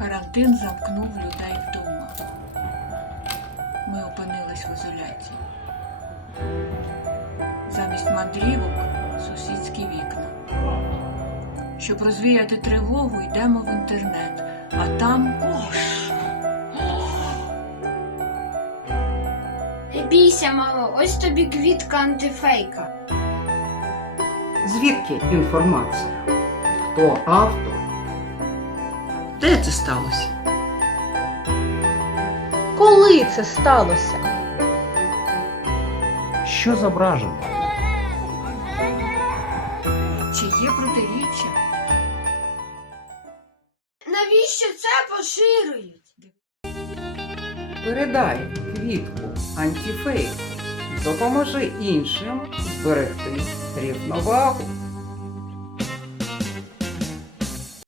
Карантин замкнув людей вдома. Ми опинились в ізоляції. Замість мандрівок сусідські вікна. Щоб розвіяти тривогу, йдемо в інтернет. А там. Не Бійся, мамо, ось тобі квітка антифейка. Звідки інформація? Хто Автор? Де це сталося? Коли це сталося? Що зображено? А, а, а, а. Чи є протиріччя? Навіщо це поширюють? Передай квітку антифейку. Допоможи іншим зберегти рівновагу.